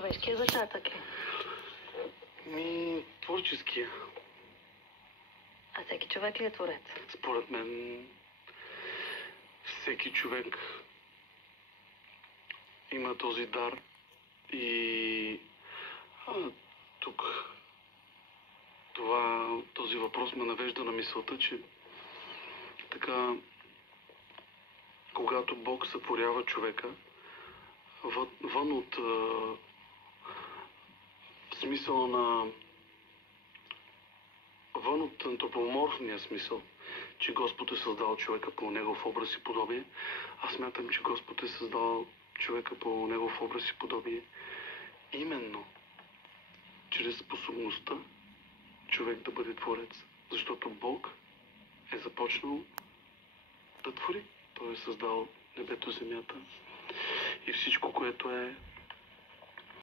човешкия зачатък ли? Творческия. А всеки човек ли е творец? Според мен всеки човек има този дар и тук този въпрос ме навежда на мисълта, че така, когато Бог сътворява човека, вън от смисъл на вън от антропоморфния смисъл, че Господ е създал човека по негов образ и подобие, аз смятам, че Господ е създал човека по негов образ и подобие именно чрез способността човек да бъде творец. Защото Бог е започнал да твори. Той е създал небето, земята и всичко, което е